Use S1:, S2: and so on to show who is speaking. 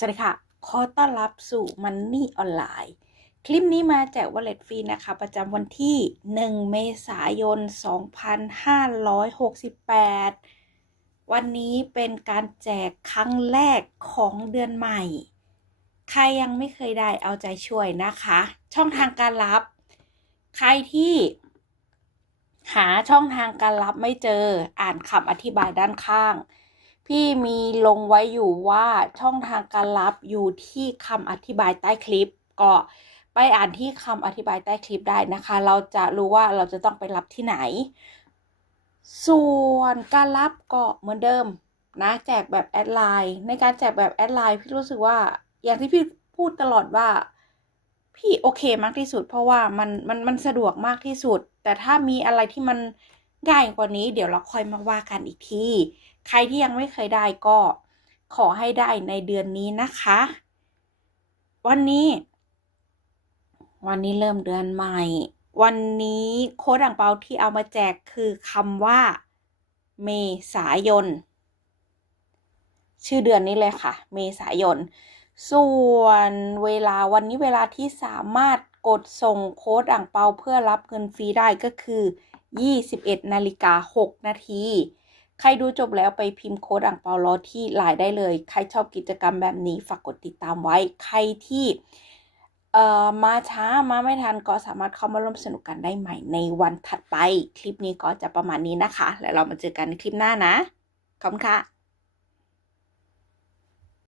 S1: สวัสดีค่ะ ขอต้อนรับสู่มันนี่ออนไลน์ คลิปนี้มาแจกวอลเล็ตฟรีนะคะ ประจำวันที่ 1 เมษายน 2568 วันนี้เป็นการแจกครั้งแรกของเดือนใหม่ ใครยังไม่เคยได้เอาใจช่วยนะคะ ช่องทางการรับ ใครที่หาช่องทางการรับไม่เจอ อ่านคำอธิบายด้านข้าง พี่มีลงไว้อยู่ว่าช่องทางการรับอยู่ที่คำอธิบายใต้คลิป ก็ไปอ่านที่คำอธิบายใต้คลิปได้นะคะ เราจะรู้ว่าเราจะต้องไปรับที่ไหน ส่วนการรับก็เหมือนเดิมนะแจกแบบแอดไลน์ในการแจกแบบแอดไลน์พี่รู้สึกว่าอย่างที่พี่พูดตลอดว่า พี่โอเคมากที่สุด เพราะว่ามันมันมันสะดวกมากที่สุด แต่ถ้ามีอะไรที่มัน ง่ายกว่านี้เดี๋ยวเราค่อยมาว่ากันอีกที ใครที่ยังไม่เคยได้ก็ขอให้ได้ในเดือนนี้นะคะ วันนี้ วันนี้เริ่มเดือนใหม่ วันนี้โค้ดอ่างเปาที่เอามาแจกคือคำว่า เมษายน ชื่อเดือนนี้เลยค่ะ เมษายน ส่วนเวลาวันนี้เวลาที่สามารถกดส่งโค้ดอ่างเปาเพื่อรับเงินฟรีได้ก็คือ 21นาฬิกา6นาที ใครดูจบแล้วไปพิมพ์โค้ดอ่างเปาล้อที่ไลน์ได้เลย ใครชอบกิจกรรมแบบนี้ฝากกดติดตามไว้ ใครที่เอ่อมาช้ามาไม่ทันก็สามารถเข้ามาร่วมสนุกกันได้ใหม่ในวันถัดไป คลิปนี้ก็จะประมาณนี้นะคะ แล้วเรามาเจอกันในคลิปหน้านะ ขอบคุณค่ะ